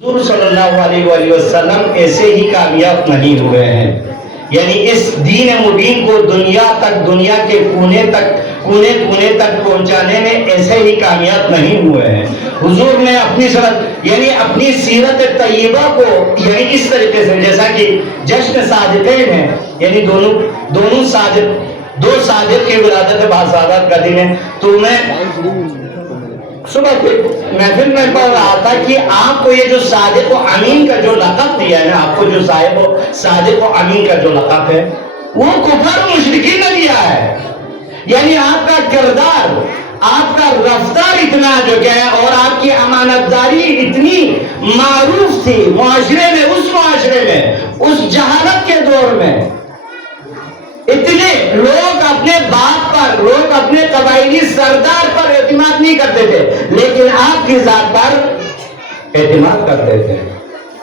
حضور صلی اللہ علیہ وآلہ وسلم ایسے ہی کامیاب نہیں ہوئے ہیں، یعنی اس دین مبین کو دنیا کے کونے تک پہنچانے میں ایسے ہی کامیاب نہیں ہوئے ہیں۔ حضور نے اپنی سیرت طیبہ کو یعنی اس طریقے سے، جیسا کہ جشن صادقین ہے، یعنی دو صادق کی ولادت باسعادت کا دن ہے، تو میں صبح محفل میں پڑھ رہا تھا کہ آپ کو یہ جو صادق و امین کا جو لقب دیا ہے نا، آپ کو جو صادق و امین کا جو لقب ہے، وہ کفار و مشرکین نے دیا ہے۔ یعنی آپ کا کردار، آپ کا رفتار اتنا جو کہ ہے، اور آپ کی امانت داری اتنی معروف تھی معاشرے میں، اس جہالت کے دور میں اتنے لوگ اپنے باپ پر، لوگ اپنے قبائلی سردار پر اعتماد نہیں کرتے تھے، لیکن آپ کی ذات پر اعتماد کرتے تھے۔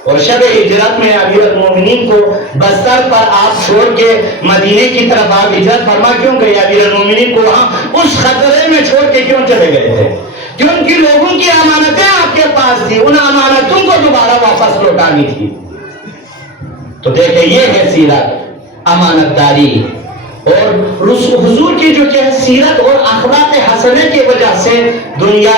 اور شب ہجرت میں امیر المومنین کو بستر پر آپ چھوڑ کے مدینے کی طرف آپ ہجرت فرما کیوں گئے؟ امیر المومنین کو وہاں اس خطرے میں چھوڑ کے کیوں چلے گئے تھے؟ کیونکہ لوگوں کی امانتیں آپ کے پاس تھی، ان امانتوں کو دوبارہ واپس لوٹانی تھی۔ تو دیکھیں، یہ ہے سیرت، امانت داری، اور حضور کی جو کہ ہے سیرت اور اخلاق حسنہ کی وجہ سے دنیا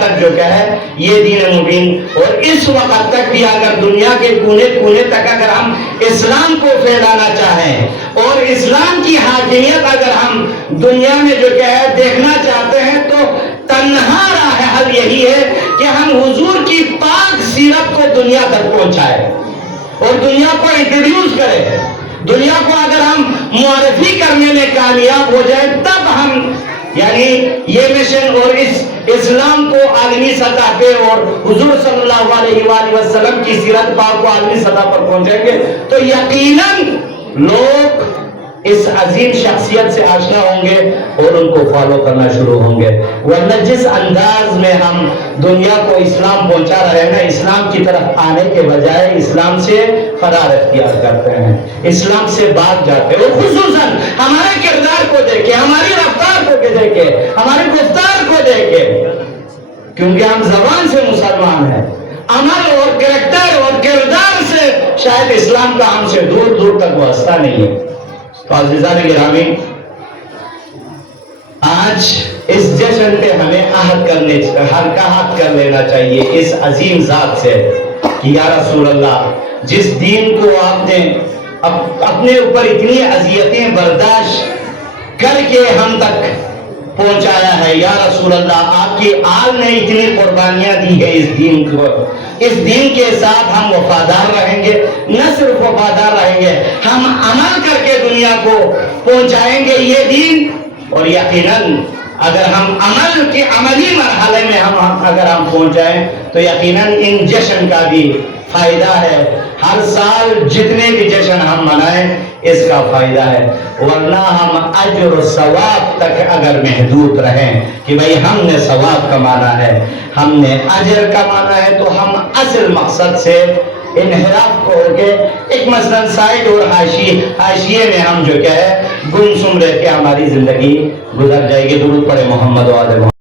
تک جو کہ ہے یہ دین مبین، اور اس وقت تک بھی اگر دنیا کے کونے تک اگر ہم اسلام کو پھیلانا چاہیں اور اسلام کی حاکمیت اگر ہم دنیا میں جو کہ ہے دیکھنا چاہتے ہیں، تو تنہا راہ حل یہی ہے کہ ہم حضور کی پاک سیرت کو دنیا تک پہنچائیں اور دنیا کو انٹروڈیوس کریں۔ دنیا کو اگر ہم معرفی کرنے میں کامیاب ہو جائیں، تب ہم یعنی یہ مشن اور اس اسلام کو عالمی سطح پہ اور حضور صلی اللہ علیہ وآلہ وسلم کی سیرت پاک کو عالمی سطح پر پہنچیں گے، تو یقیناً لوگ اس عظیم شخصیت سے آشنا ہوں گے اور ان کو فالو کرنا شروع ہوں گے۔ ورنہ جس انداز میں ہم دنیا کو اسلام پہنچا رہے ہیں نا، اسلام کی طرف آنے کے بجائے اسلام سے فرار اختیار کرتے ہیں، اسلام سے بھاگ جاتے ہیں، اور خصوصاً ہمارے کردار کو دیکھیں، ہماری رفتار کو دیکھیں، ہماری گفتار کو دیکھیں، کیونکہ ہم زبان سے مسلمان ہیں، عمل اور کریکٹر اور کردار سے شاید اسلام کا ہم سے دور تک واسطہ نہیں ہے۔ تو عزیزان گرامی، آج اس جشن پہ ہمیں عہد کر لینا چاہیے اس عظیم ذات سے کہ یا رسول اللہ، جس دین کو آپ نے اپنے اوپر اتنی اذیتیں برداشت کر کے ہم تک پہنچایا ہے، یا رسول اللہ آپ کی آل نے اتنی قربانیاں دی ہے اس دین کو، اس دین کے ساتھ ہم وفادار رہیں گے، نہ صرف وفادار رہیں گے، ہم عمل کر کے دنیا کو پہنچائیں گے یہ دین، اور یقیناً اگر ہم عملی مرحلے میں اگر ہم پہنچائیں تو یقیناً ان جشن کا بھی فائدہ ہے۔ ہر سال جتنے بھی جشن ہم منائیں اس کا فائدہ ہے، ورنہ ہم اجر و ثواب تک اگر محدود رہیں کہ بھئی ہم نے ثواب کمانا ہے، ہم نے اجر کمانا ہے، تو ہم اصل مقصد سے انحراف کو ہو کے ایک مثلا سائڈ اور حاشیے میں ہم جو کہ ہے گمسم رہ کے ہماری زندگی گزر جائے گی۔ درود پڑھے محمد و آل محمد۔